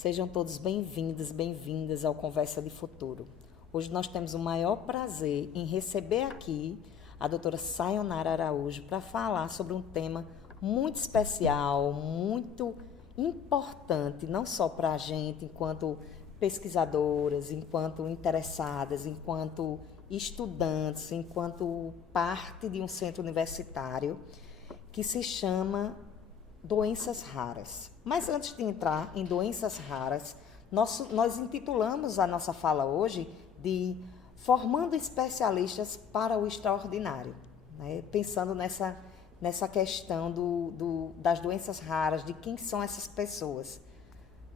Sejam todos bem-vindos, bem-vindas ao Conversa de Futuro. Hoje nós temos o maior prazer em receber aqui a doutora Sayonara Araújo para falar sobre um tema muito especial, muito importante, não só para a gente, enquanto pesquisadoras, enquanto interessadas, enquanto estudantes, enquanto parte de um centro universitário, que se chama doenças raras. Mas antes de entrar em doenças raras, nós intitulamos a nossa fala hoje de Formando Especialistas para o Extraordinário, né? Pensando nessa questão das doenças raras, de quem são essas pessoas.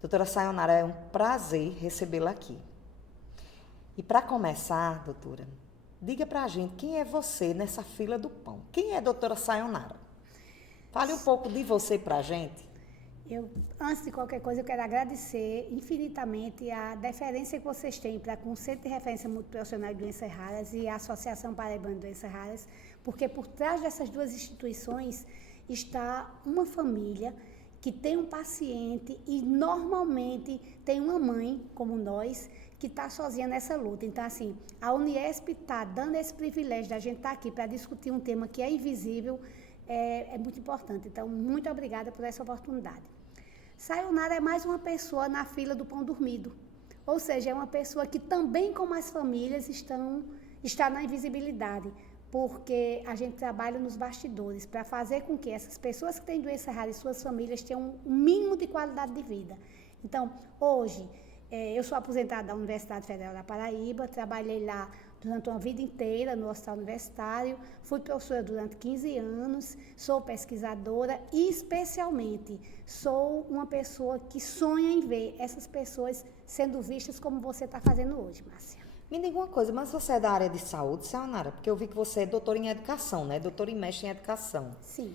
Doutora Sayonara, é um prazer recebê-la aqui. E para começar, doutora, diga para a gente quem é você nessa fila do pão. Quem é a doutora Sayonara? Fale um pouco de você para a gente. Antes de qualquer coisa, eu quero agradecer infinitamente a deferência que vocês têm para o Centro de Referência Multiprofissional de Doenças Raras e a Associação Paraibana de Doenças Raras, porque por trás dessas duas instituições está uma família que tem um paciente e normalmente tem uma mãe, como nós, que está sozinha nessa luta. Então, assim, a Uniesp está dando esse privilégio da gente estar aqui para discutir um tema que é invisível, é muito importante. Então, muito obrigada por essa oportunidade. Sayonara é mais uma pessoa na fila do pão dormido. Ou seja, é uma pessoa que também, como as famílias, está na invisibilidade, porque a gente trabalha nos bastidores para fazer com que essas pessoas que têm doença rara e suas famílias tenham um mínimo de qualidade de vida. Então, hoje, eu sou aposentada da Universidade Federal da Paraíba, trabalhei lá durante uma vida inteira no hospital universitário, fui professora durante 15 anos, sou pesquisadora e, especialmente, sou uma pessoa que sonha em ver essas pessoas sendo vistas como você está fazendo hoje, Márcia. Me diga uma coisa, mas você é da área de saúde, Sayonara? Porque eu vi que você é doutora em educação, né? Doutora e mestre em educação. Sim.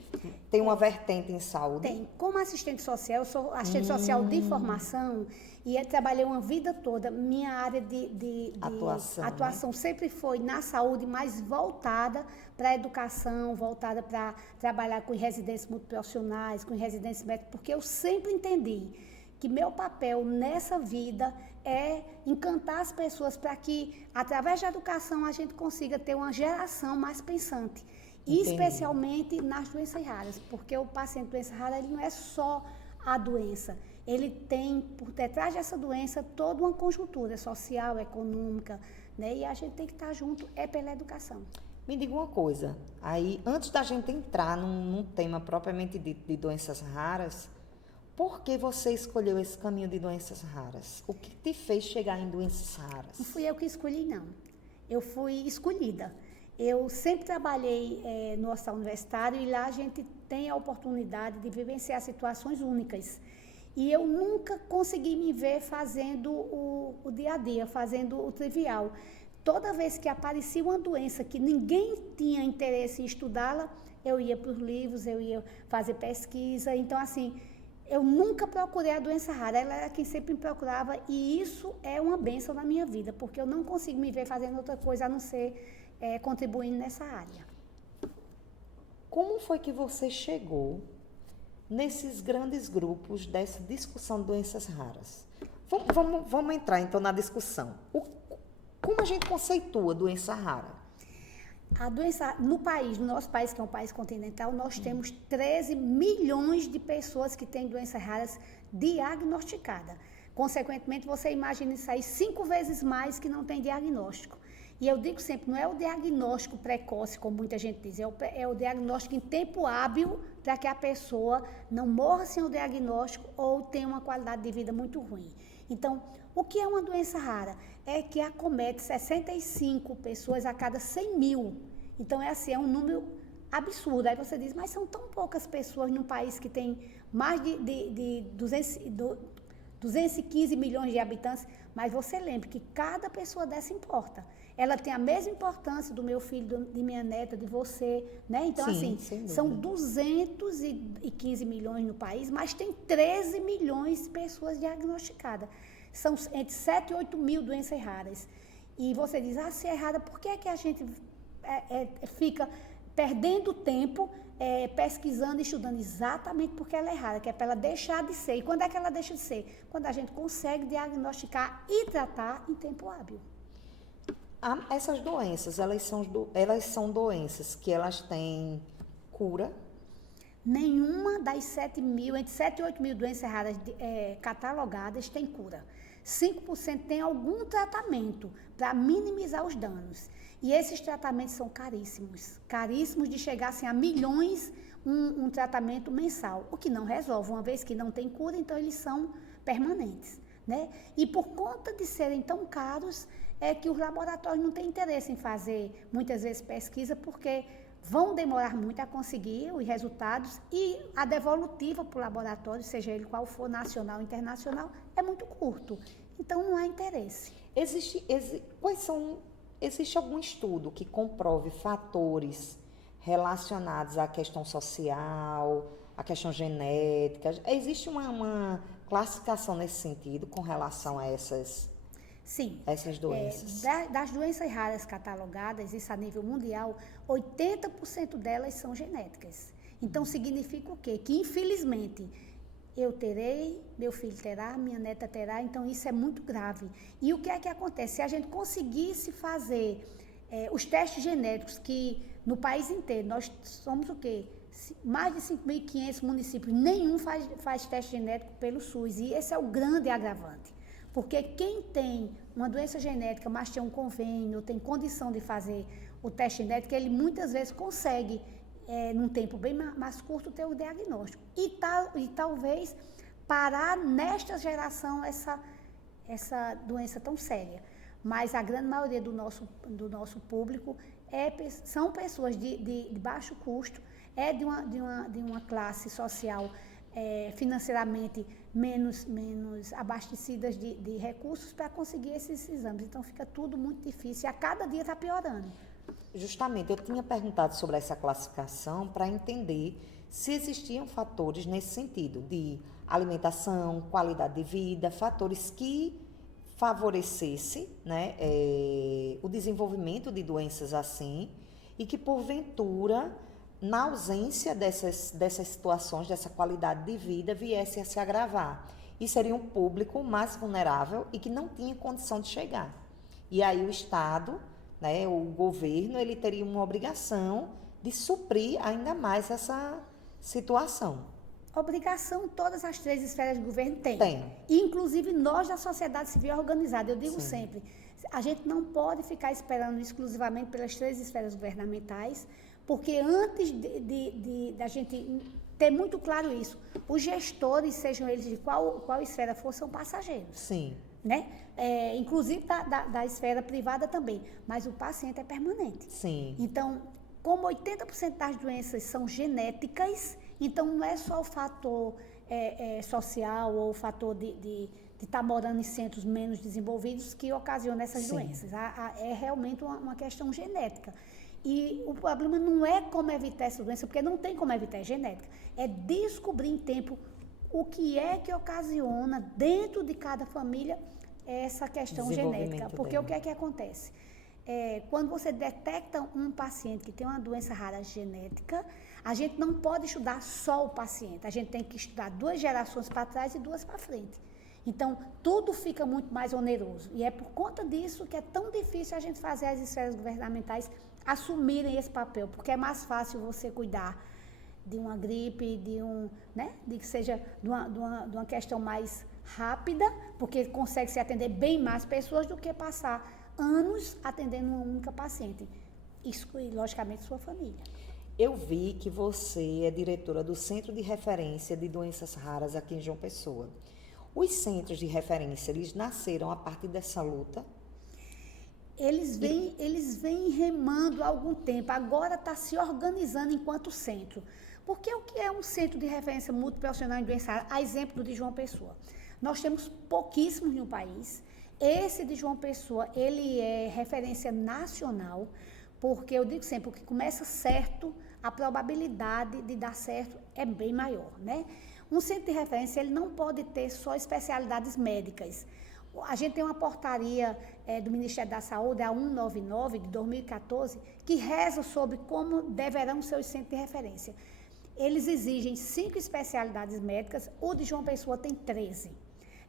Tem uma vertente em saúde? Tem. Como assistente social, eu sou assistente social de formação e trabalhei uma vida toda. Minha área de atuação, né? Sempre foi na saúde, mas voltada para a educação, voltada para trabalhar com residências multiprofissionais, com residências médicas, porque eu sempre entendi que meu papel nessa vida é encantar as pessoas para que, através da educação, a gente consiga ter uma geração mais pensante. E especialmente nas doenças raras, porque o paciente de doença rara ele não é só a doença, ele tem por detrás dessa doença toda uma conjuntura social, econômica, né? E a gente tem que estar junto pela educação. Me diga uma coisa, aí antes da gente entrar num tema propriamente de doenças raras, por que você escolheu esse caminho de doenças raras? O que te fez chegar em doenças raras? Não fui eu que escolhi, não. Eu fui escolhida. Eu sempre trabalhei no hospital universitário e lá a gente tem a oportunidade de vivenciar situações únicas. E eu nunca consegui me ver fazendo o dia a dia, fazendo o trivial. Toda vez que aparecia uma doença que ninguém tinha interesse em estudá-la, eu ia para os livros, eu ia fazer pesquisa. Então, assim, eu nunca procurei a doença rara, ela era quem sempre me procurava e isso é uma bênção na minha vida, porque eu não consigo me ver fazendo outra coisa a não ser contribuindo nessa área. Como foi que você chegou nesses grandes grupos dessa discussão de doenças raras? Vamos entrar então na discussão. Como a gente conceitua doença rara? A doença, no nosso país, que é um país continental, nós temos 13 milhões de pessoas que têm doenças raras diagnosticadas. Consequentemente, você imagina isso aí 5 vezes mais que não tem diagnóstico. E eu digo sempre, não é o diagnóstico precoce, como muita gente diz, é o diagnóstico em tempo hábil para que a pessoa não morra sem o diagnóstico ou tenha uma qualidade de vida muito ruim. Então, o que é uma doença rara? É que acomete 65 pessoas a cada 100 mil. Então, é um número absurdo. Aí você diz, mas são tão poucas pessoas num país que tem mais de 215 milhões de habitantes, mas você lembra que cada pessoa dessa importa. Ela tem a mesma importância do meu filho, de minha neta, de você, né? Então, Sim, assim, são 215 milhões no país, mas tem 13 milhões de pessoas diagnosticadas. São entre 7 e 8 mil doenças raras. E você diz, se é rara, por que é que a gente fica perdendo tempo pesquisando e estudando exatamente porque ela é rara, que é para ela deixar de ser. E quando é que ela deixa de ser? Quando a gente consegue diagnosticar e tratar em tempo hábil. Essas doenças, elas são doenças que elas têm cura? Nenhuma das 7 mil, entre 7 e 8 mil doenças raras catalogadas tem cura. 5% tem algum tratamento para minimizar os danos. E esses tratamentos são caríssimos. Caríssimos de chegar assim, a milhões um tratamento mensal. O que não resolve, uma vez que não tem cura, então eles são permanentes. Né? E por conta de serem tão caros, é que os laboratórios não têm interesse em fazer, muitas vezes, pesquisa, porque vão demorar muito a conseguir os resultados e a devolutiva para o laboratório, seja ele qual for, nacional ou internacional, é muito curto. Então, não há interesse. Existe algum estudo que comprove fatores relacionados à questão social, à questão genética? Existe uma classificação nesse sentido com relação a essas doenças? Das doenças raras catalogadas, isso a nível mundial, 80% delas são genéticas. Então, significa o quê? Que, infelizmente, eu terei, meu filho terá, minha neta terá, então isso é muito grave. E o que é que acontece? Se a gente conseguisse fazer os testes genéticos, que no país inteiro, nós somos o quê? Mais de 5.500 municípios, nenhum faz teste genético pelo SUS, e esse é o grande agravante. Porque quem tem uma doença genética, mas tem um convênio, tem condição de fazer o teste genético, ele muitas vezes consegue, num tempo bem mais curto, ter o diagnóstico. E talvez parar nesta geração essa doença tão séria. Mas a grande maioria do nosso público são pessoas de baixo custo, de uma classe social financeiramente menos abastecidas de recursos para conseguir esses exames. Então, fica tudo muito difícil e a cada dia está piorando. Justamente, eu tinha perguntado sobre essa classificação para entender se existiam fatores nesse sentido, de alimentação, qualidade de vida, fatores que favorecessem, né, o desenvolvimento de doenças assim e que, porventura, na ausência dessas situações, dessa qualidade de vida, viesse a se agravar. E seria um público mais vulnerável e que não tinha condição de chegar. E aí o Estado, né, o governo, ele teria uma obrigação de suprir ainda mais essa situação. Obrigação todas as 3 esferas de governo têm. Tem. Inclusive nós da sociedade civil organizada. Eu digo sempre, a gente não pode ficar esperando exclusivamente pelas 3 esferas governamentais, porque antes da gente ter muito claro isso, os gestores, sejam eles de qual esfera for, são passageiros. Sim. Né? Inclusive da esfera privada também, mas o paciente é permanente. Sim. Então, como 80% das doenças são genéticas, então não é só o fator social ou o fator de estar morando em centros menos desenvolvidos que ocasiona essas doenças. É realmente uma questão genética. E o problema não é como evitar essa doença, porque não tem como evitar, é genética. É descobrir em tempo o que é que ocasiona dentro de cada família essa questão genética. Porque o que é que acontece? Quando você detecta um paciente que tem uma doença rara genética, a gente não pode estudar só o paciente, a gente tem que estudar 2 gerações para trás e 2 para frente. Então, tudo fica muito mais oneroso. E é por conta disso que é tão difícil a gente fazer as esferas governamentais assumirem esse papel, porque é mais fácil você cuidar de uma gripe, de que seja de uma questão mais rápida, porque consegue se atender bem mais pessoas do que passar anos atendendo uma única paciente. Isso, e, logicamente, sua família. Eu vi que você é diretora do Centro de Referência de Doenças Raras aqui em João Pessoa. Os centros de referência, eles nasceram a partir dessa luta? Eles vêm remando há algum tempo, agora está se organizando enquanto centro. Porque o que é um centro de referência multiprofissional em doenças raras? A exemplo do de João Pessoa. Nós temos pouquíssimos no país. Esse de João Pessoa, ele é referência nacional, porque eu digo sempre, o que começa certo, a probabilidade de dar certo é bem maior, né? Um centro de referência, ele não pode ter só especialidades médicas. A gente tem uma portaria do Ministério da Saúde, a 199, de 2014, que reza sobre como deverão ser os centros de referência. Eles exigem 5 especialidades médicas, o de João Pessoa tem 13.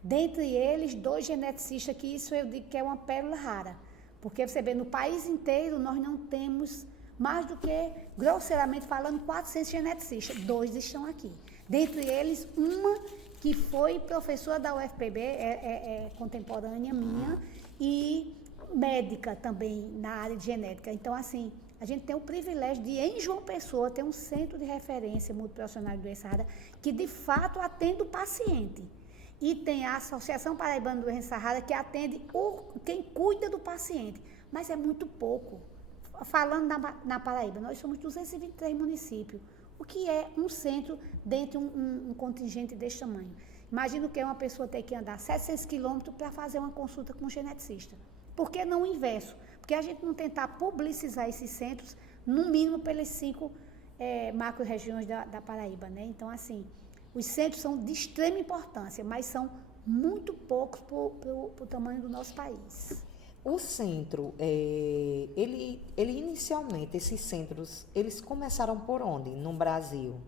Dentre eles, 2 geneticistas, que isso eu digo que é uma pérola rara. Porque você vê, no país inteiro nós não temos mais do que, grosseiramente falando, 400 geneticistas. 2 estão aqui. Dentre eles, uma que foi professora da UFPB, contemporânea minha, e médica também na área de genética. Então, assim, a gente tem o privilégio de, em João Pessoa, ter um centro de referência multiprofissional de doença rara que, de fato, atende o paciente. E tem a Associação Paraibana de Doença Rara, que atende quem cuida do paciente. Mas é muito pouco. Falando na Paraíba, nós somos 223 municípios. O que é um centro dentro de um contingente desse tamanho? Imagina o que é uma pessoa ter que andar 700 quilômetros para fazer uma consulta com um geneticista. Por que não o inverso? Porque a gente não tentar publicizar esses centros, no mínimo pelas 5 macro-regiões da Paraíba, né? Então, assim, os centros são de extrema importância, mas são muito poucos para o tamanho do nosso país. O centro, ele inicialmente, esses centros, eles começaram por onde no Brasil?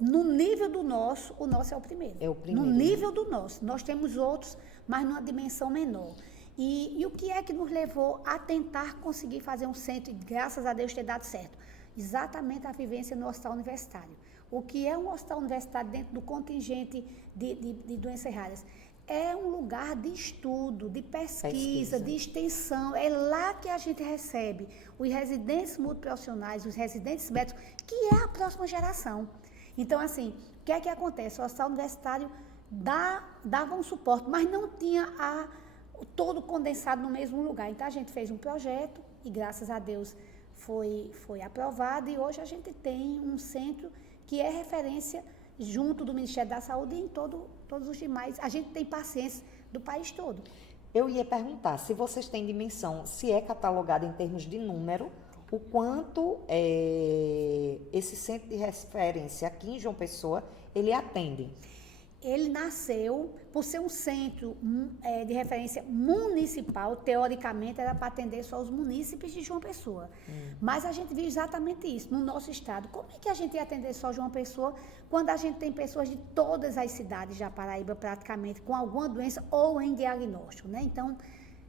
No nível do nosso, o nosso é o primeiro. É o primeiro. No nível do nosso. Nós temos outros, mas numa dimensão menor. E o que é que nos levou a tentar conseguir fazer um centro, e graças a Deus ter dado certo? Exatamente a vivência no hospital universitário. O que é um hospital universitário dentro do contingente de doenças raras? É um lugar de estudo, de pesquisa, de extensão. É lá que a gente recebe os residentes multiprofissionais, os residentes médicos, que é a próxima geração. Então, assim, o que é que acontece? O hospital universitário dava um suporte, mas não tinha todo condensado no mesmo lugar. Então, a gente fez um projeto e, graças a Deus, foi aprovado. E hoje a gente tem um centro que é referência junto do Ministério da Saúde e em todos os demais. A gente tem pacientes do país todo. Eu ia perguntar se vocês têm dimensão, se é catalogado em termos de número, o quanto esse centro de referência aqui em João Pessoa, ele atende. Ele nasceu por ser um centro de referência municipal, teoricamente era para atender só os munícipes de João Pessoa. Mas a gente viu exatamente isso no nosso estado. Como é que a gente ia atender só João Pessoa quando a gente tem pessoas de todas as cidades da Paraíba praticamente com alguma doença ou em diagnóstico, né? Então,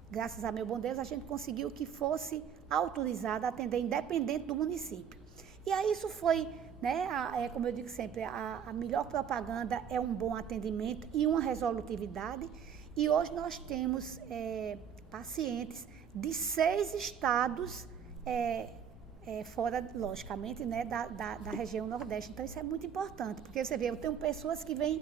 graças a meu bom Deus, a gente conseguiu que fosse autorizado a atender independente do município. E aí isso foi, né, como eu digo sempre, a melhor propaganda é um bom atendimento e uma resolutividade. E hoje nós temos pacientes de 6 estados, fora, logicamente, né, da região Nordeste. Então, isso é muito importante, porque você vê, eu tenho pessoas que vêm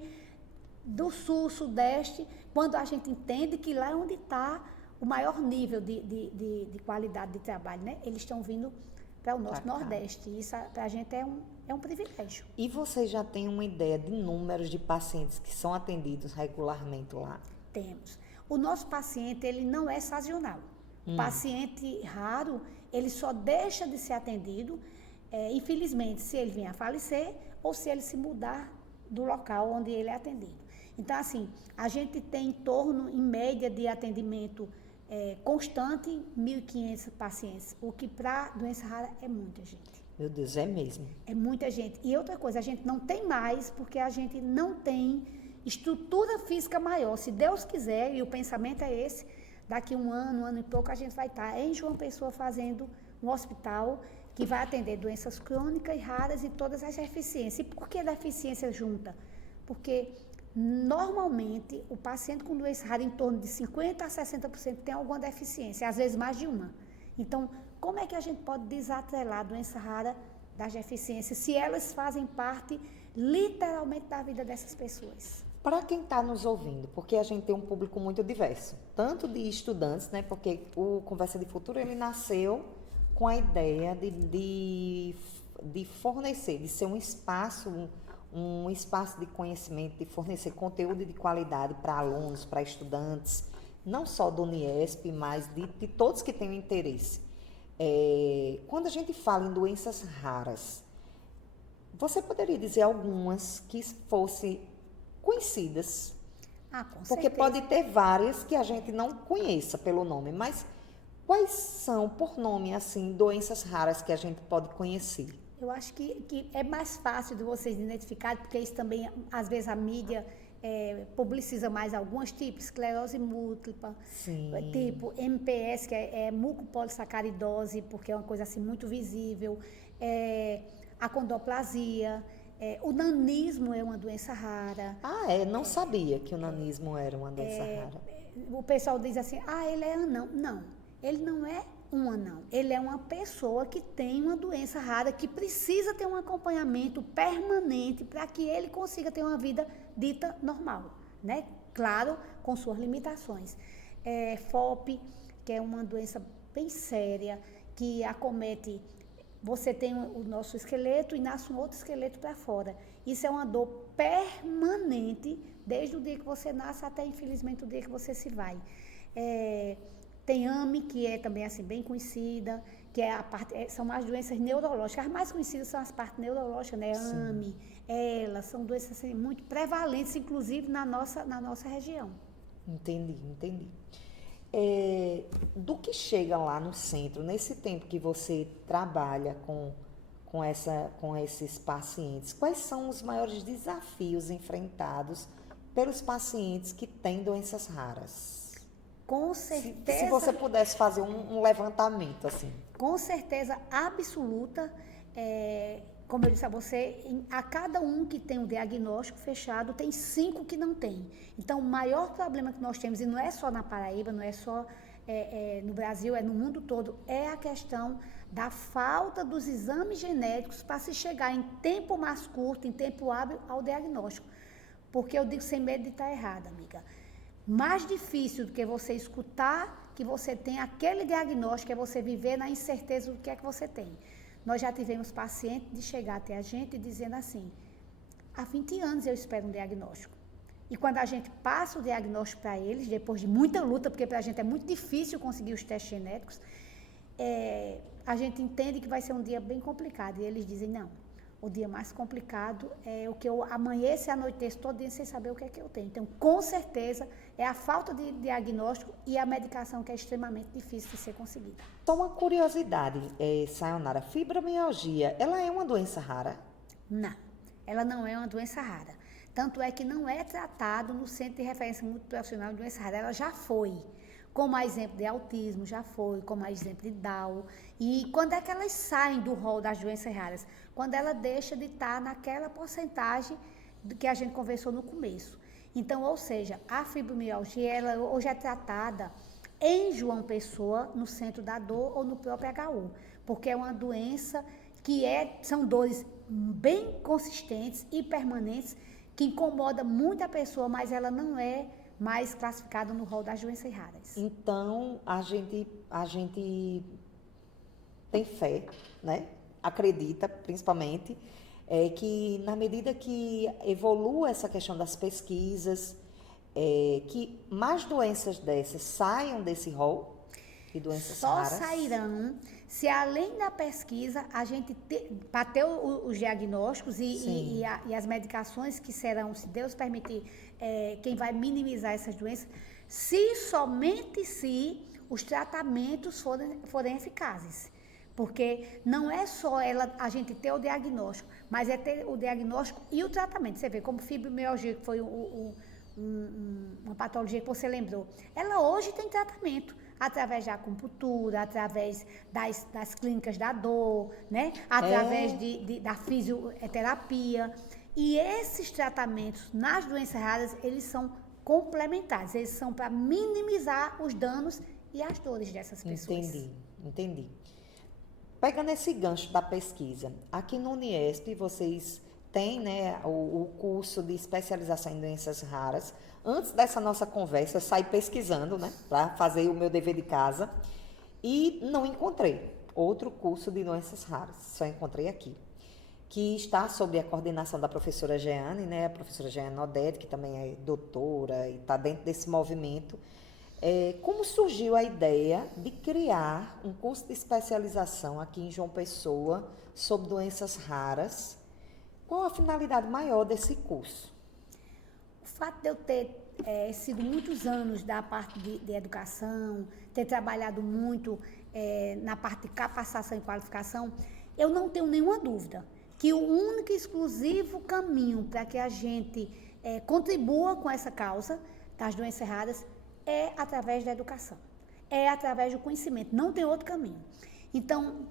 do Sul, Sudeste, quando a gente entende que lá é onde está o maior nível de qualidade de trabalho, né? Eles estão vindo para o nosso Nordeste. E isso, para a gente, é um privilégio. E você já tem uma ideia de números de pacientes que são atendidos regularmente lá? Temos. O nosso paciente, ele não é sazonal. Paciente raro, ele só deixa de ser atendido, infelizmente, se ele vier a falecer ou se ele se mudar do local onde ele é atendido. Então, assim, a gente tem em torno, em média, de atendimento constante, 1.500 pacientes, o que para doença rara é muita gente. Meu Deus, é mesmo? É muita gente. E outra coisa, a gente não tem mais, porque a gente não tem estrutura física maior. Se Deus quiser, e o pensamento é esse, daqui um ano e pouco, a gente vai estar em João Pessoa fazendo um hospital que vai atender doenças crônicas e raras e todas as deficiências. E por que deficiência junta? Porque normalmente o paciente com doença rara, em torno de 50% a 60% tem alguma deficiência, às vezes mais de uma. Então, como é que a gente pode desatrelar a doença rara das deficiências, se elas fazem parte, literalmente, da vida dessas pessoas? Para quem está nos ouvindo, porque a gente tem um público muito diverso, tanto de estudantes, né? Porque o Conversa de Futuro, ele nasceu com a ideia de fornecer, de ser um espaço de conhecimento, de fornecer conteúdo de qualidade para alunos, para estudantes, não só do Uniesp, mas de todos que tenham interesse. Quando a gente fala em doenças raras, você poderia dizer algumas que fossem conhecidas? Com Porque certeza. pode ter várias que a gente não conheça pelo nome, mas quais são, por nome, assim, doenças raras que a gente pode conhecer? Eu acho que é mais fácil de vocês identificarem, porque isso também, às vezes, a mídia publiciza mais algumas, tipo esclerose múltipla, Sim. tipo MPS, que é mucopolissacaridose, porque é uma coisa assim muito visível, achondroplasia, o nanismo é uma doença rara. Ah, não sabia que o nanismo era uma doença rara. O pessoal diz assim, ele é anão. Não, ele não é um anão. Ele é uma pessoa que tem uma doença rara, que precisa ter um acompanhamento permanente para que ele consiga ter uma vida dita normal, né? Claro, com suas limitações. FOP, que é uma doença bem séria, que acomete... Você tem o nosso esqueleto e nasce um outro esqueleto para fora. Isso é uma dor permanente, desde o dia que você nasce até, infelizmente, o dia que você se vai. Tem AME, que é também assim, bem conhecida, que é a parte, são as doenças neurológicas. As mais conhecidas são as partes neurológicas, né? Sim. AME, elas são doenças assim, muito prevalentes, inclusive na nossa região. Entendi. Do que chega lá no centro, nesse tempo que você trabalha com esses pacientes, quais são os maiores desafios enfrentados pelos pacientes que têm doenças raras? Com certeza. Se você pudesse fazer um levantamento, assim. Com certeza absoluta, como eu disse a você, a cada um que tem um diagnóstico fechado, tem 5 que não tem. Então, o maior problema que nós temos, e não é só na Paraíba, não é só no Brasil, é no mundo todo, é a questão da falta dos exames genéticos para se chegar em tempo mais curto, em tempo hábil, ao diagnóstico. Porque eu digo sem medo de estar errada, amiga. Mais difícil do que você escutar que você tem aquele diagnóstico é você viver na incerteza do que é que você tem. Nós já tivemos pacientes de chegar até a gente dizendo assim, há 20 anos eu espero um diagnóstico. E quando a gente passa o diagnóstico para eles, depois de muita luta, porque para a gente é muito difícil conseguir os testes genéticos, a gente entende que vai ser um dia bem complicado. E eles dizem, não, o dia mais complicado é o que eu amanheço e anoiteço todo dia sem saber o que é que eu tenho. Então, com certeza, é a falta de diagnóstico e a medicação que é extremamente difícil de ser conseguida. Só uma curiosidade, Sayonara, fibromialgia, ela é uma doença rara? Não, ela não é uma doença rara. Tanto é que não é tratado no Centro de Referência Multiprofissional de Doença Rara, ela já foi. Como exemplo de autismo, já foi, como exemplo de Down. E quando é que elas saem do rol das doenças raras? Quando ela deixa de estar naquela porcentagem que a gente conversou no começo. Então, ou seja, a fibromialgia, ela hoje é tratada em João Pessoa, no Centro da Dor ou no próprio HU, porque é uma doença que são dores bem consistentes e permanentes, que incomoda muito a pessoa, mas ela não é mais classificada no rol das doenças raras. Então, a gente tem fé, né? Acredita, principalmente, que na medida que evolua essa questão das pesquisas, que mais doenças dessas saiam desse rol de doenças raras. Só sairão se, além da pesquisa, a gente para ter os diagnósticos e as medicações que serão, se Deus permitir, quem vai minimizar essas doenças, somente se os tratamentos forem eficazes. Porque não é só a gente ter o diagnóstico, mas é ter o diagnóstico e o tratamento. Você vê como fibromialgia, que foi uma patologia que você lembrou, ela hoje tem tratamento através da acupuntura, através das clínicas da dor, né? Através da fisioterapia. E esses tratamentos nas doenças raras, eles são complementares, eles são para minimizar os danos e as dores dessas pessoas. Entendi. Pegando esse gancho da pesquisa, aqui no Uniesp vocês têm, né, o curso de especialização em doenças raras. Antes dessa nossa conversa, eu saí pesquisando, né, para fazer o meu dever de casa e não encontrei outro curso de doenças raras, só encontrei aqui, que está sob a coordenação da professora Jeane, né, a professora Jeane Odete, que também é doutora e está dentro desse movimento. Como surgiu a ideia de criar um curso de especialização aqui em João Pessoa sobre doenças raras? Qual a finalidade maior desse curso? o fato de eu ter sido muitos anos da parte de educação, ter trabalhado muito na parte de capacitação e qualificação, eu não tenho nenhuma dúvida que o único e exclusivo caminho para que a gente contribua com essa causa das doenças raras é através da educação, é através do conhecimento, não tem outro caminho. Então,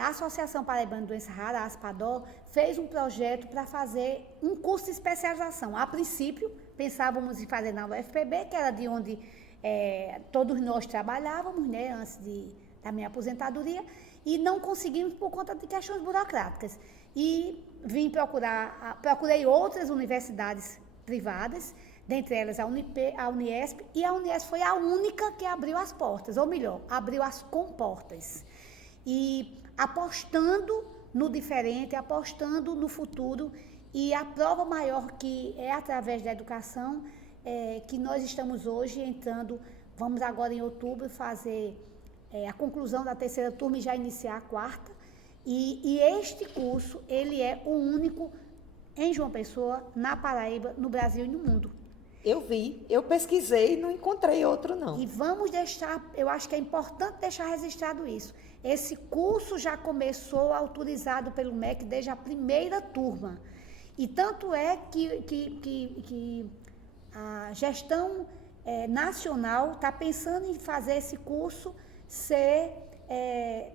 a Associação Paraibana de Doenças Raras, a ASPADOR, fez um projeto para fazer um curso de especialização. A princípio, pensávamos em fazer na UFPB, que era de onde todos nós trabalhávamos, né, antes da minha aposentadoria, e não conseguimos por conta de questões burocráticas. E procurei outras universidades privadas, dentre elas a Uniesp, e a Uniesp foi a única que abriu as portas, ou melhor, abriu as comportas. E apostando no diferente, apostando no futuro, e a prova maior que é através da educação, que nós estamos hoje entrando, vamos agora em outubro fazer a conclusão da 3ª turma e já iniciar a 4ª, e este curso, ele é o único em João Pessoa, na Paraíba, no Brasil e no mundo. Eu pesquisei e não encontrei outro, não. E vamos deixar, eu acho que é importante deixar registrado isso. Esse curso já começou autorizado pelo MEC desde a 1ª turma. E tanto é que a gestão nacional está pensando em fazer esse curso ser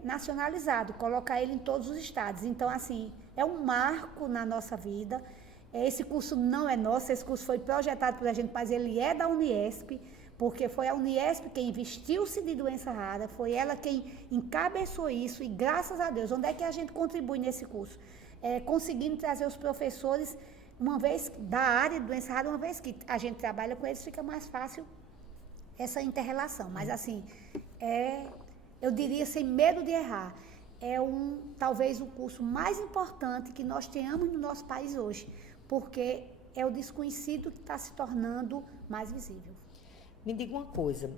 nacionalizado, colocar ele em todos os estados. Então, assim, é um marco na nossa vida. Esse curso não é nosso, esse curso foi projetado por a gente, mas ele é da Uniesp, porque foi a Uniesp quem investiu-se de doença rara, foi ela quem encabeçou isso, e graças a Deus, onde é que a gente contribui nesse curso? Conseguindo trazer os professores, uma vez da área de doença rara, uma vez que a gente trabalha com eles, fica mais fácil essa inter-relação. Mas assim, eu diria sem medo de errar, talvez o curso mais importante que nós tenhamos no nosso país hoje, porque é o desconhecido que está se tornando mais visível. Me diga uma coisa,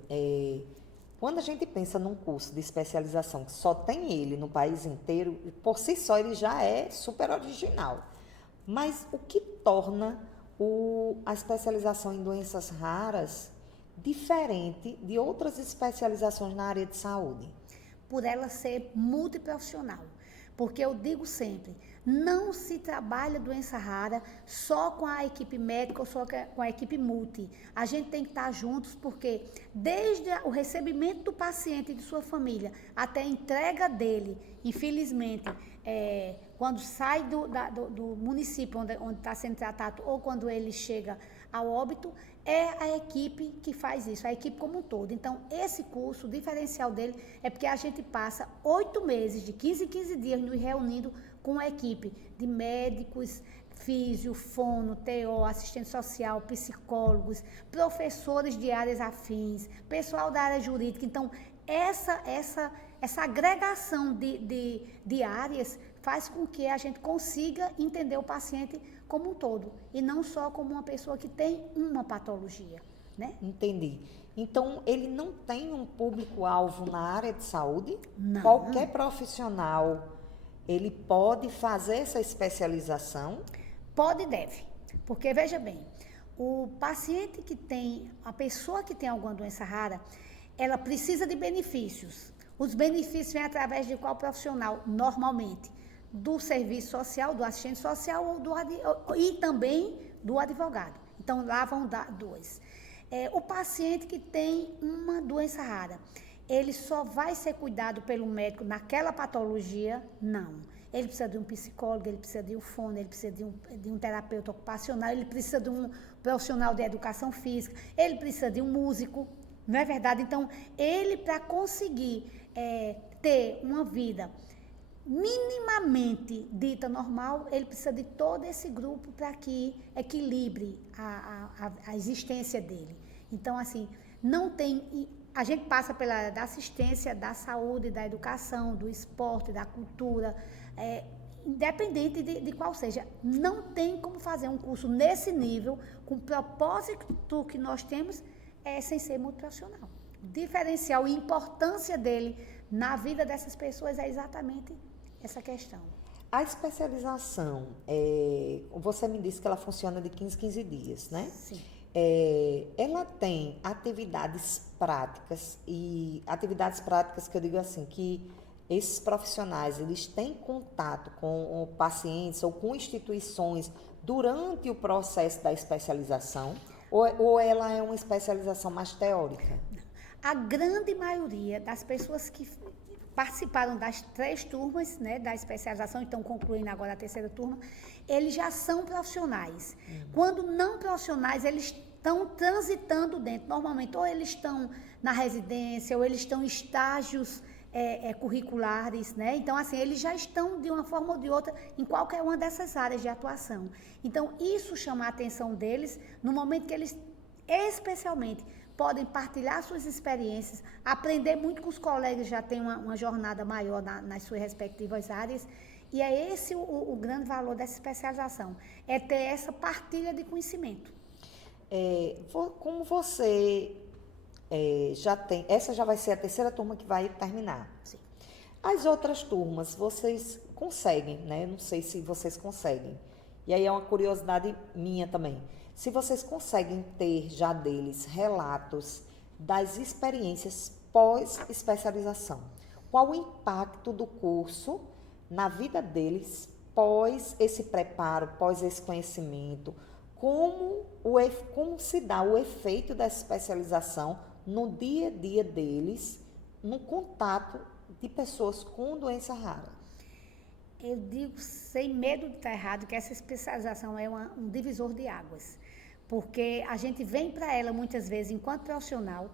quando a gente pensa num curso de especialização que só tem ele no país inteiro, por si só ele já é super original. Mas o que torna a especialização em doenças raras diferente de outras especializações na área de saúde? Por ela ser multiprofissional. Porque eu digo sempre, não se trabalha doença rara só com a equipe médica ou só com a equipe multi. A gente tem que estar juntos porque desde o recebimento do paciente e de sua família até a entrega dele, infelizmente, quando sai do município onde está sendo tratado ou quando ele chega ao óbito, é a equipe que faz isso, a equipe como um todo. Então, esse curso, o diferencial dele é porque a gente passa 8 meses, de 15 em 15 dias, nos reunindo com a equipe de médicos, físio, fono, TO, assistente social, psicólogos, professores de áreas afins, pessoal da área jurídica. Então, essa agregação de áreas faz com que a gente consiga entender o paciente como um todo, e não só como uma pessoa que tem uma patologia, né? Entendi. Então, ele não tem um público-alvo na área de saúde? Não. Qualquer profissional, ele pode fazer essa especialização? Pode e deve, porque, veja bem, a pessoa que tem alguma doença rara, ela precisa de benefícios. Os benefícios vêm através de qual profissional? Normalmente, do serviço social, do assistente social e também do advogado. Então, lá vão dar 2. O paciente que tem uma doença rara, ele só vai ser cuidado pelo médico naquela patologia? Não. Ele precisa de um psicólogo, ele precisa de um fono, ele precisa de um terapeuta ocupacional, ele precisa de um profissional de educação física, ele precisa de um músico, não é verdade? Então, ele, para conseguir ter uma vida minimamente dita normal, ele precisa de todo esse grupo para que equilibre a existência dele. Então, assim, não tem... A gente passa pela área da assistência, da saúde, da educação, do esporte, da cultura, independente de qual seja. Não tem como fazer um curso nesse nível, com o propósito que nós temos, sem ser multiprofissional. O diferencial e importância dele na vida dessas pessoas é exatamente essa questão. A especialização, você me disse que ela funciona de 15 em 15 dias, né? Sim. Ela tem atividades práticas, e atividades práticas que eu digo assim, que esses profissionais, eles têm contato com pacientes ou com instituições durante o processo da especialização, ou ela é uma especialização mais teórica? A grande maioria das pessoas que participaram das 3 turmas, né, da especialização, e estão concluindo agora a 3ª turma, eles já são profissionais. Quando não profissionais, eles estão transitando dentro. Normalmente, ou eles estão na residência, ou eles estão em estágios curriculares, né? Então, assim, eles já estão, de uma forma ou de outra, em qualquer uma dessas áreas de atuação. Então, isso chama a atenção deles no momento que eles, especialmente, podem partilhar suas experiências, aprender muito com os colegas, já têm uma jornada maior nas suas respectivas áreas, e é esse o grande valor dessa especialização, é ter essa partilha de conhecimento. Como você já tem, essa já vai ser a 3ª turma que vai terminar. Sim. As outras turmas, vocês conseguem, né? Eu não sei se vocês conseguem. E aí é uma curiosidade minha também. Se vocês conseguem ter já deles relatos das experiências pós-especialização. Qual o impacto do curso na vida deles pós esse preparo, pós esse conhecimento? Como se dá o efeito dessa especialização no dia a dia deles, no contato de pessoas com doença rara? Eu digo, sem medo de estar errado, que essa especialização é um divisor de águas. Porque a gente vem para ela, muitas vezes, enquanto profissional,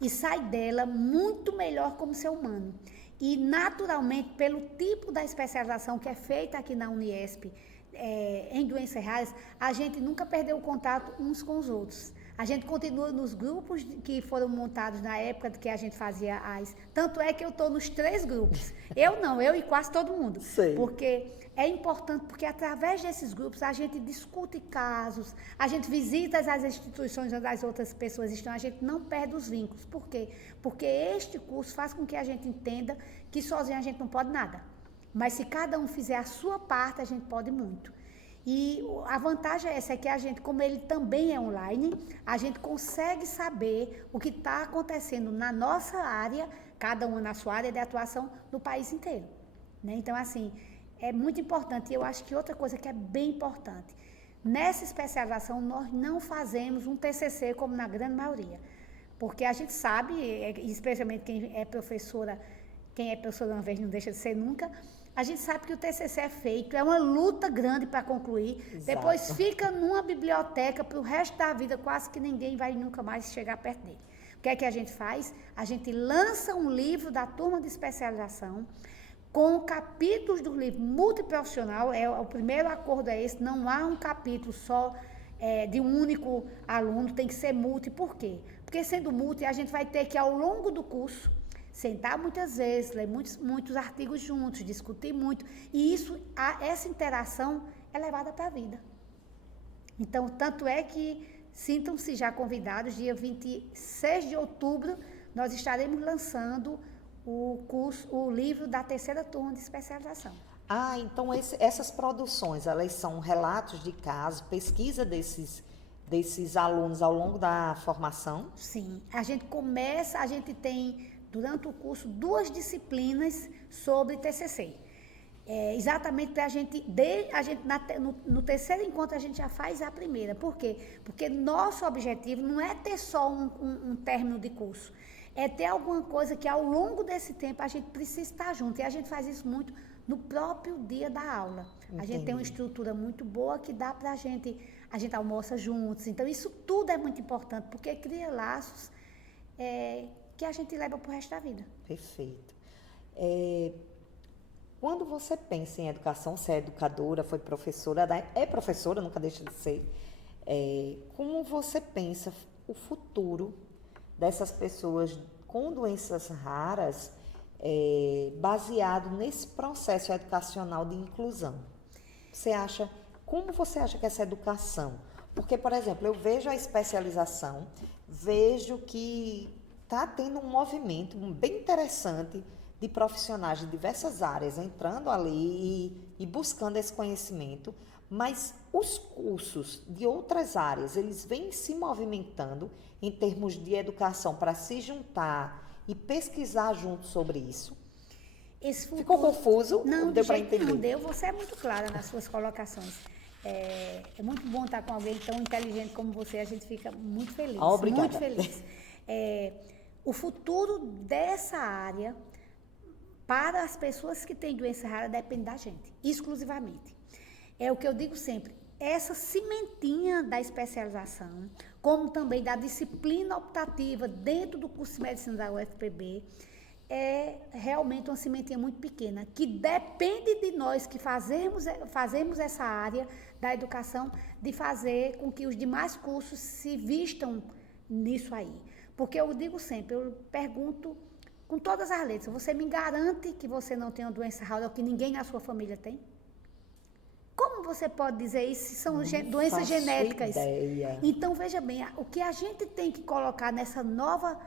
e sai dela muito melhor como ser humano. E, naturalmente, pelo tipo da especialização que é feita aqui na Uniesp, em doenças raras, a gente nunca perdeu o contato uns com os outros. A gente continua nos grupos que foram montados na época que a gente fazia as... Tanto é que eu estou nos 3 grupos. Eu e quase todo mundo. Sei. Porque é importante, porque através desses grupos a gente discute casos, a gente visita as instituições onde as outras pessoas estão, a gente não perde os vínculos. Por quê? Porque este curso faz com que a gente entenda que sozinho a gente não pode nada. Mas se cada um fizer a sua parte, a gente pode muito. E a vantagem é essa, é que a gente, como ele também é online, a gente consegue saber o que está acontecendo na nossa área, cada uma na sua área de atuação, no país inteiro. Né? Então, assim, é muito importante. E eu acho que outra coisa que é bem importante, nessa especialização nós não fazemos um TCC como na grande maioria. Porque a gente sabe, especialmente quem é professora uma vez não deixa de ser nunca, a gente sabe que o TCC é feito, é uma luta grande para concluir. Exato. Depois fica numa biblioteca para o resto da vida, quase que ninguém vai nunca mais chegar perto dele. O que é que a gente faz? A gente lança um livro da turma de especialização com capítulos do livro multiprofissional. O primeiro acordo é esse, não há um capítulo só de um único aluno, tem que ser multi. Por quê? Porque sendo multi, a gente vai ter que, ao longo do curso, sentar muitas vezes, ler muitos artigos juntos, discutir muito. E essa interação é levada para a vida. Então, tanto é que sintam-se já convidados, dia 26 de outubro, nós estaremos lançando o livro da 3ª turma de especialização. Então essas produções, elas são relatos de casos, pesquisa desses alunos ao longo da formação? Sim, a gente tem... Durante o curso, 2 disciplinas sobre TCC. Exatamente para no 3º encontro, a gente já faz a primeira. Por quê? Porque nosso objetivo não é ter só um término de curso. É ter alguma coisa que, ao longo desse tempo, a gente precisa estar junto. E a gente faz isso muito no próprio dia da aula. Entendi. A gente tem uma estrutura muito boa que dá para a gente almoça juntos. Então, isso tudo é muito importante, porque cria laços que a gente leva para o resto da vida. Perfeito. Quando você pensa em educação, você é educadora, foi professora, é professora, nunca deixa de ser. Como você pensa o futuro dessas pessoas com doenças raras, baseado nesse processo educacional de inclusão? Como você acha que essa educação... Porque, por exemplo, eu vejo a especialização, vejo que está tendo um movimento bem interessante de profissionais de diversas áreas entrando ali e buscando esse conhecimento, mas os cursos de outras áreas, eles vêm se movimentando em termos de educação para se juntar e pesquisar junto sobre isso? Ficou confuso? Não, deu para entender? Não deu, você é muito clara nas suas colocações. É muito bom estar com alguém tão inteligente como você, a gente fica muito feliz. Obrigada. Muito feliz. O futuro dessa área, para as pessoas que têm doença rara, depende da gente, exclusivamente. É o que eu digo sempre, essa cimentinha da especialização, como também da disciplina optativa dentro do curso de medicina da UFPB, é realmente uma cimentinha muito pequena, que depende de nós que fazemos essa área da educação, de fazer com que os demais cursos se vistam nisso aí. Porque eu digo sempre, eu pergunto com todas as letras, você me garante que você não tem uma doença rara ou que ninguém na sua família tem? Como você pode dizer isso se são doenças genéticas? Ideia. Então, veja bem, o que a gente tem que colocar nessa nova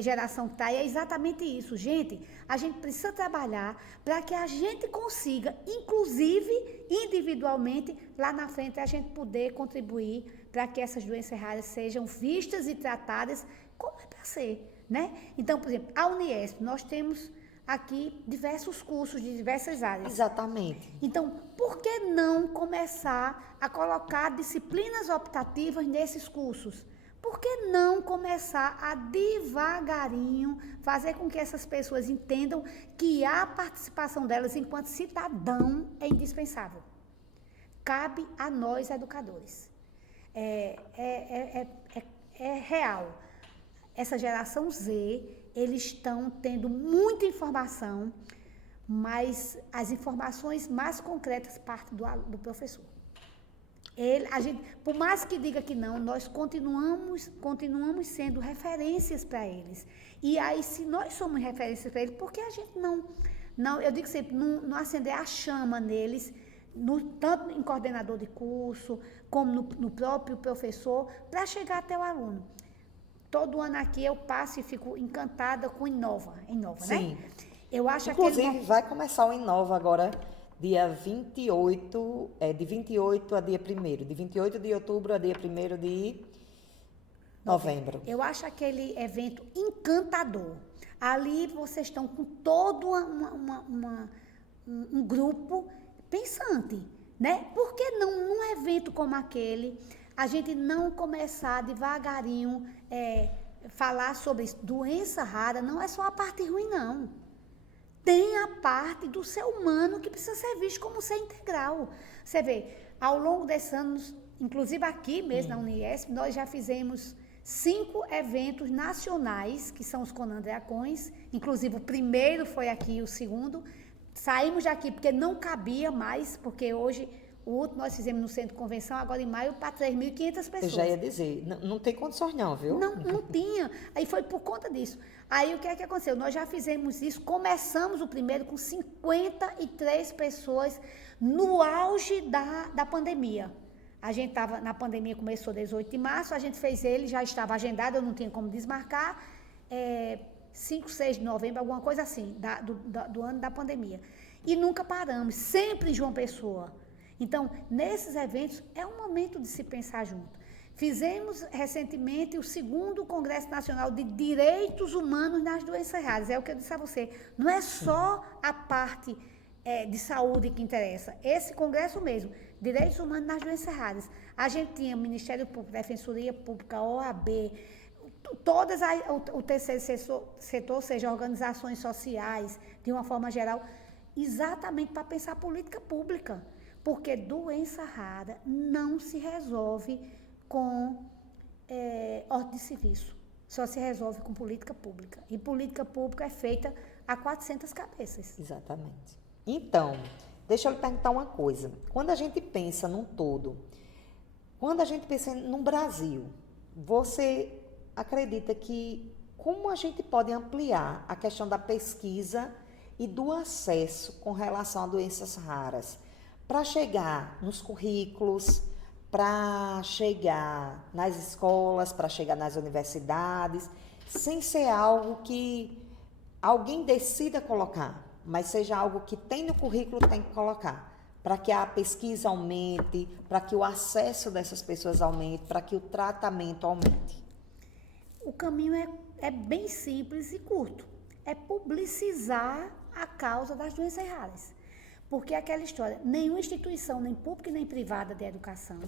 geração que está aí é exatamente isso. Gente, a gente precisa trabalhar para que a gente consiga, inclusive individualmente, lá na frente, a gente poder contribuir para que essas doenças raras sejam vistas e tratadas como é para ser, né? Então, por exemplo, a Uniesp, nós temos aqui diversos cursos de diversas áreas. Exatamente. Então, por que não começar a colocar disciplinas optativas nesses cursos? Por que não começar a devagarinho fazer com que essas pessoas entendam que a participação delas enquanto cidadão é indispensável? Cabe a nós, educadores. É real. Essa geração Z, eles estão tendo muita informação, mas as informações mais concretas partem do professor. Por mais que diga que não, nós continuamos sendo referências para eles. E aí, se nós somos referências para eles, por que a gente não eu digo sempre, não acender a chama neles, tanto em coordenador de curso, como no próprio professor, para chegar até o aluno. Todo ano aqui eu passo e fico encantada com o Inova, Sim. Né? Eu acho inclusive, vai começar o Inova agora, dia 28, de 28 a dia 1º, de 28 de outubro a dia 1º de novembro. Eu acho aquele evento encantador. Ali vocês estão com todo um grupo pensante, né? Por que não, num evento como aquele, a gente não começar devagarinho falar sobre isso? Doença rara não é só a parte ruim, não. Tem a parte do ser humano que precisa ser visto como ser integral. Você vê, ao longo desses anos, inclusive aqui mesmo na Uniesp, nós já fizemos 5 eventos nacionais, que são os Conandreacões, inclusive o primeiro foi aqui, o segundo. Saímos daqui porque não cabia mais, porque hoje o último nós fizemos no Centro de Convenção, agora em maio, para 3.500 pessoas. Eu já ia dizer, não tem condições não, viu? Não tinha. Aí foi por conta disso. Aí o que é que aconteceu? Nós já fizemos isso, começamos o primeiro com 53 pessoas no auge da pandemia. A gente estava, na pandemia começou 18 de março, a gente fez ele, já estava agendado, eu não tinha como desmarcar, 5, 6 de novembro, alguma coisa assim, do ano da pandemia. E nunca paramos, sempre em João Pessoa. Então, nesses eventos, é um momento de se pensar junto. Fizemos recentemente o 2º Congresso Nacional de Direitos Humanos nas Doenças Raras. É o que eu disse a você. Não é só a parte de saúde que interessa. Esse congresso mesmo, Direitos Humanos nas Doenças Raras. A gente tinha o Ministério Público, Defensoria Pública, OAB, o terceiro setor, ou seja, organizações sociais, de uma forma geral, exatamente para pensar política pública. Porque doença rara não se resolve com ordem de serviço. Só se resolve com política pública. E política pública é feita a 400 cabeças. Exatamente. Então, deixa eu lhe perguntar uma coisa. Quando a gente pensa num todo, quando a gente pensa no Brasil, você acredita que como a gente pode ampliar a questão da pesquisa e do acesso com relação a doenças raras, para chegar nos currículos, para chegar nas escolas, para chegar nas universidades, sem ser algo que alguém decida colocar, mas seja algo que tem no currículo, tem que colocar. para que a pesquisa aumente, para que o acesso dessas pessoas aumente, para que o tratamento aumente? O caminho é bem simples e curto. É publicizar a causa das doenças raras. Porque aquela história, nenhuma instituição, nem pública nem privada de educação,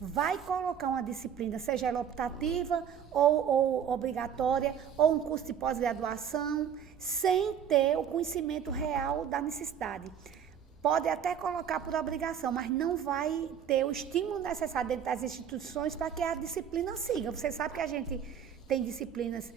vai colocar uma disciplina, seja ela optativa ou obrigatória, ou um curso de pós-graduação, sem ter o conhecimento real da necessidade. Pode até colocar por obrigação, mas não vai ter o estímulo necessário dentro das instituições para que a disciplina siga. Você sabe que a gente tem disciplinas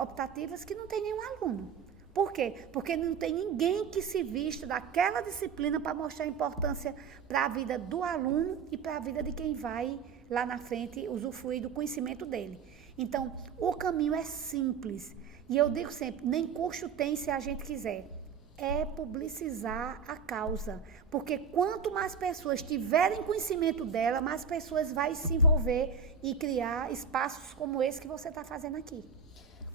optativas que não tem nenhum aluno. Por quê? Porque não tem ninguém que se vista daquela disciplina para mostrar a importância para a vida do aluno e para a vida de quem vai lá na frente usufruir do conhecimento dele. Então, o caminho é simples. E eu digo sempre, nem custo tem se a gente quiser. É publicizar a causa. Porque quanto mais pessoas tiverem conhecimento dela, mais pessoas vão se envolver e criar espaços como esse que você está fazendo aqui.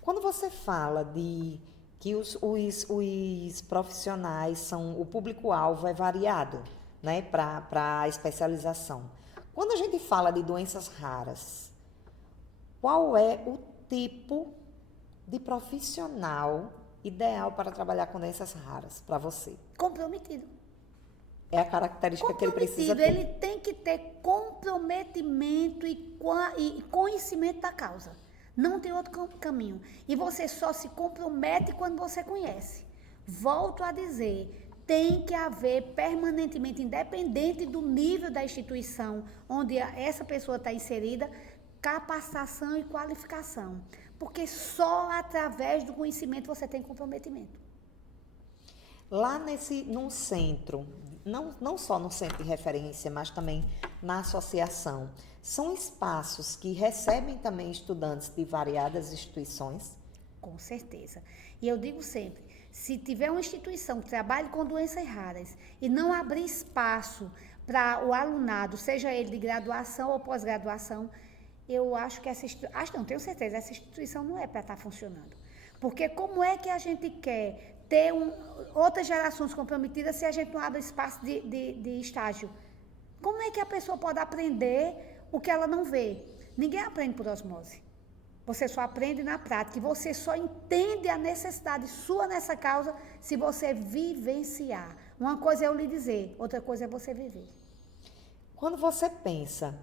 Quando você fala de que os profissionais são, o público-alvo é variado, né, para a especialização. Quando a gente fala de doenças raras, qual é o tipo de profissional ideal para trabalhar com doenças raras para você? Comprometido. É a característica que ele precisa ter. Ele tem que ter comprometimento e conhecimento da causa. Não tem outro caminho. E você só se compromete quando você conhece. Volto a dizer, tem que haver permanentemente, independente do nível da instituição onde essa pessoa está inserida, capacitação e qualificação. Porque só através do conhecimento você tem comprometimento. Lá num centro, não só no centro de referência, mas também na associação, são espaços que recebem também estudantes de variadas instituições? Com certeza. E eu digo sempre, se tiver uma instituição que trabalhe com doenças raras e não abrir espaço para o alunado, seja ele de graduação ou pós-graduação, eu acho que tenho certeza, essa instituição não é para estar funcionando. Porque como é que a gente quer ter outras gerações comprometidas se a gente não abre espaço de estágio? Como é que a pessoa pode aprender o que ela não vê? Ninguém aprende por osmose. Você só aprende na prática. E você só entende a necessidade sua nessa causa se você vivenciar. Uma coisa é eu lhe dizer, outra coisa é você viver. Quando você pensa,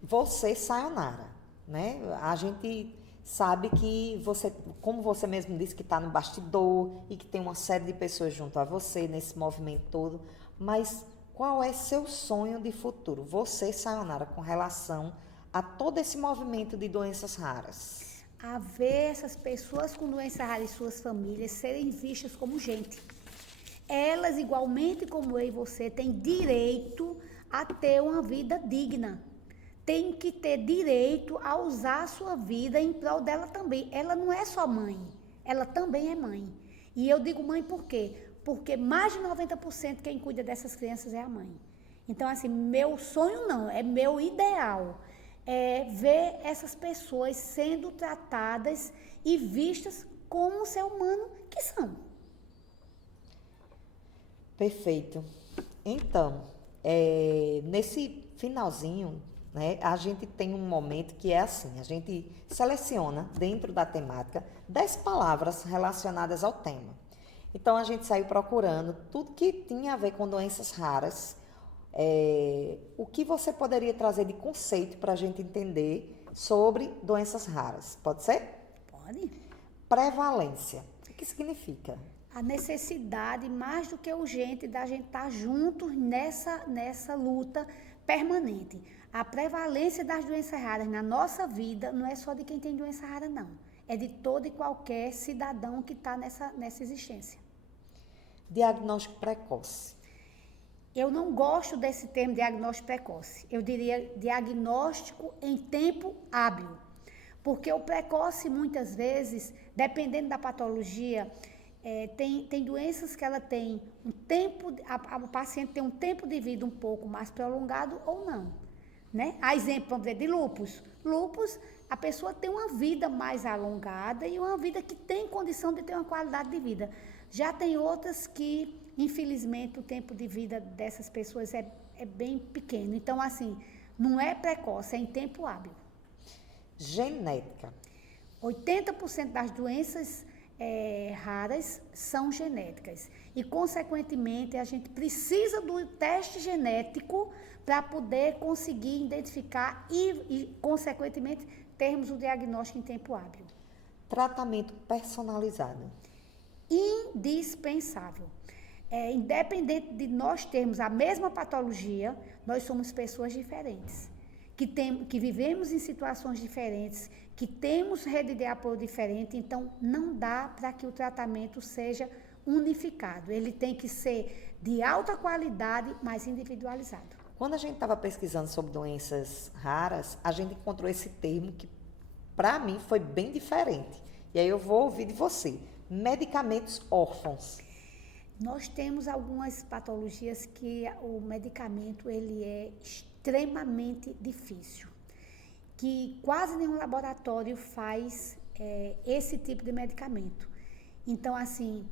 você, Sayonara, né? A gente sabe que você, como você mesmo disse, que está no bastidor e que tem uma série de pessoas junto a você nesse movimento todo, mas qual é seu sonho de futuro? Você, Sayonara, com relação a todo esse movimento de doenças raras? A ver essas pessoas com doença rara e suas famílias serem vistas como gente. Elas, igualmente como eu e você, têm direito a ter uma vida digna. Tem que ter direito a usar a sua vida em prol dela também. Ela não é só mãe, ela também é mãe. E eu digo mãe por quê? Porque mais de 90% quem cuida dessas crianças é a mãe. Então, assim, meu sonho não, é meu ideal. É ver essas pessoas sendo tratadas e vistas como ser humano que são. Perfeito. Então, nesse finalzinho, né, a gente tem um momento que é assim, a gente seleciona dentro da temática 10 palavras relacionadas ao tema. Então, a gente saiu procurando tudo que tinha a ver com doenças raras. O que você poderia trazer de conceito para a gente entender sobre doenças raras? Pode ser? Pode. Prevalência. O que significa? A necessidade, mais do que urgente, da gente estar juntos nessa luta permanente. A prevalência das doenças raras na nossa vida não é só de quem tem doença rara, não. É de todo e qualquer cidadão que está nessa existência. Diagnóstico precoce. Eu não gosto desse termo diagnóstico precoce. Eu diria diagnóstico em tempo hábil. Porque o precoce, muitas vezes, dependendo da patologia, tem doenças que ela tem um tempo, o paciente tem um tempo de vida um pouco mais prolongado ou não. Né? A exemplo, vamos dizer, de lúpus. Lúpus, a pessoa tem uma vida mais alongada e uma vida que tem condição de ter uma qualidade de vida. Já tem outras que infelizmente, o tempo de vida dessas pessoas é bem pequeno. Então, assim, não é precoce, é em tempo hábil. Genética. 80% das doenças raras são genéticas. E, consequentemente, a gente precisa do teste genético para poder conseguir identificar e, consequentemente, termos o diagnóstico em tempo hábil. Tratamento personalizado. Indispensável. Independente de nós termos a mesma patologia, nós somos pessoas diferentes, que vivemos em situações diferentes, que temos rede de apoio diferente, então não dá para que o tratamento seja unificado. Ele tem que ser de alta qualidade, mas individualizado. Quando a gente estava pesquisando sobre doenças raras, a gente encontrou esse termo que, para mim, foi bem diferente. E aí eu vou ouvir de você. Medicamentos órfãos. Nós temos algumas patologias que o medicamento ele é extremamente difícil, que quase nenhum laboratório faz esse tipo de medicamento. Então, assim,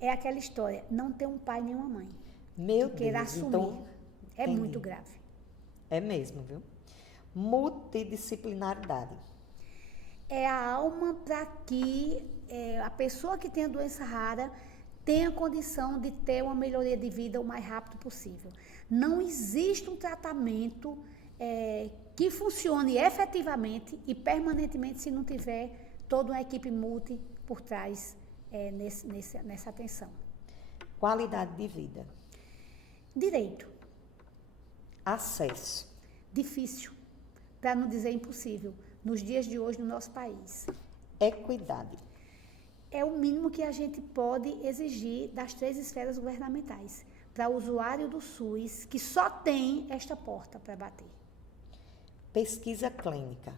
é aquela história, não ter um pai nem uma mãe. Meu que queira Deus, assumir. então... É Entendi. muito grave. É mesmo, viu? Multidisciplinaridade. É a alma para que a pessoa que tem a doença rara tenha condição de ter uma melhoria de vida o mais rápido possível. Não existe um tratamento que funcione efetivamente e permanentemente se não tiver toda uma equipe multi por trás nessa atenção. Qualidade de vida. Direito. Acesso. Difícil, para não dizer impossível, nos dias de hoje no nosso país. Equidade. É o mínimo que a gente pode exigir das 3 esferas governamentais, para o usuário do SUS, que só tem esta porta para bater. Pesquisa clínica.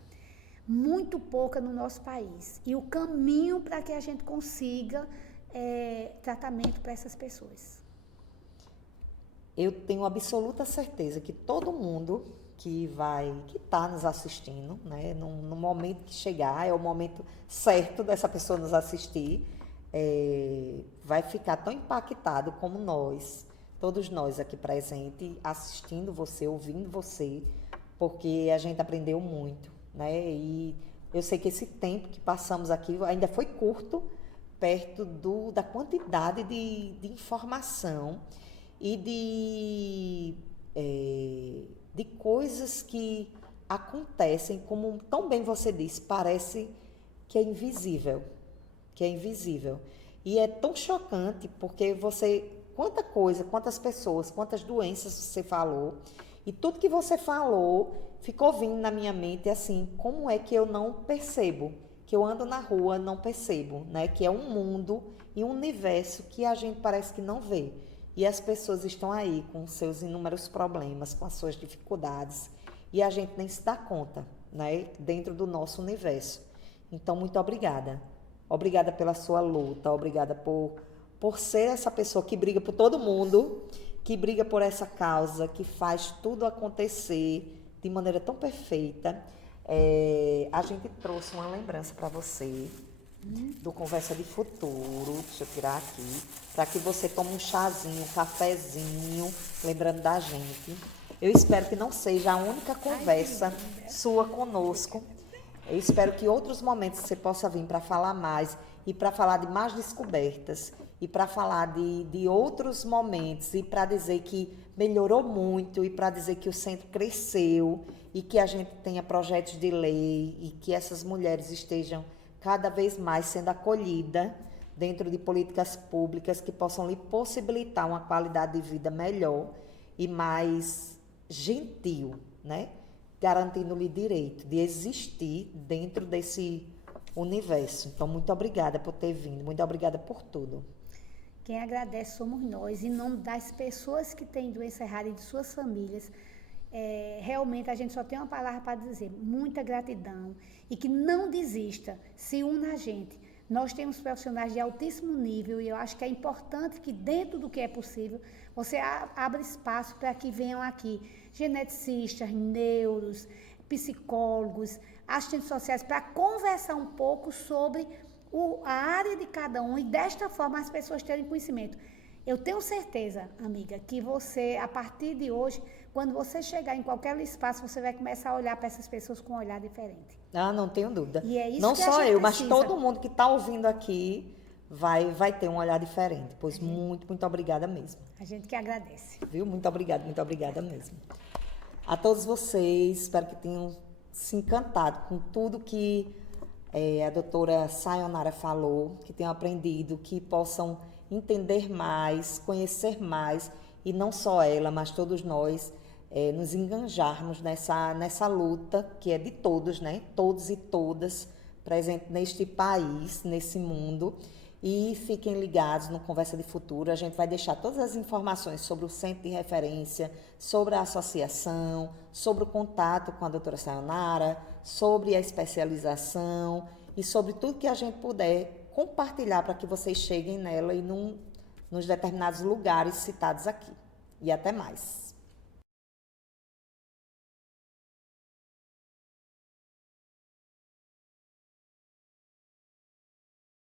Muito pouca no nosso país. E o caminho para que a gente consiga tratamento para essas pessoas. Eu tenho absoluta certeza que todo mundo que está nos assistindo, né, no momento que chegar, é o momento certo dessa pessoa nos assistir, vai ficar tão impactado como nós, todos nós aqui presentes, assistindo você, ouvindo você, porque a gente aprendeu muito, né? E eu sei que esse tempo que passamos aqui ainda foi curto, perto da quantidade de informação e de coisas que acontecem, como tão bem você disse, parece que é invisível, E é tão chocante, porque quanta coisa, quantas pessoas, quantas doenças você falou, e tudo que você falou ficou vindo na minha mente assim, como é que eu não percebo? Que eu ando na rua, não percebo, né? Que é um mundo e um universo que a gente parece que não vê. E as pessoas estão aí com seus inúmeros problemas, com as suas dificuldades, e a gente nem se dá conta, né? Dentro do nosso universo. Então, muito obrigada. Obrigada pela sua luta, obrigada por ser essa pessoa que briga por todo mundo, que briga por essa causa, que faz tudo acontecer de maneira tão perfeita. A gente trouxe uma lembrança para você do Conversa de Futuro. Deixa eu tirar aqui, para que você tome um chazinho, um cafezinho, lembrando da gente. Eu espero que não seja a única conversa sua conosco. Eu espero que outros momentos você possa vir para falar mais e para falar de mais descobertas e para falar de outros momentos e para dizer que melhorou muito e para dizer que o centro cresceu e que a gente tenha projetos de lei e que essas mulheres estejam cada vez mais sendo acolhidas dentro de políticas públicas que possam lhe possibilitar uma qualidade de vida melhor e mais gentil, né? Garantindo-lhe direito de existir dentro desse universo. Então, muito obrigada por ter vindo, muito obrigada por tudo. Quem agradece somos nós, em nome das pessoas que têm doença rara e de suas famílias. Realmente a gente só tem uma palavra para dizer, muita gratidão, e que não desista, se una a gente. Nós temos profissionais de altíssimo nível e eu acho que é importante que dentro do que é possível, você abra espaço para que venham aqui geneticistas, neuros, psicólogos, assistentes sociais, para conversar um pouco sobre a área de cada um e desta forma as pessoas terem conhecimento. Eu tenho certeza, amiga, que você, a partir de hoje, quando você chegar em qualquer espaço, você vai começar a olhar para essas pessoas com um olhar diferente. Ah, não tenho dúvida. E é isso Não que a só gente eu, mas precisa. todo mundo que está ouvindo aqui vai ter um olhar diferente. Pois muito obrigada mesmo. A gente que agradece. Viu? Muito obrigada mesmo. A todos vocês, espero que tenham se encantado com tudo que a doutora Sayonara falou, que tenham aprendido, que possam entender mais, conhecer mais, e não só ela, mas todos nós, nos enganjarmos nessa luta que é de todos, né? Todos e todas, presente neste país, nesse mundo. E fiquem ligados no Conversa de Futuro, a gente vai deixar todas as informações sobre o centro de referência, sobre a associação, sobre o contato com a doutora Sayonara, sobre a especialização e sobre tudo que a gente puder compartilhar para que vocês cheguem nela e nos determinados lugares citados aqui. E até mais.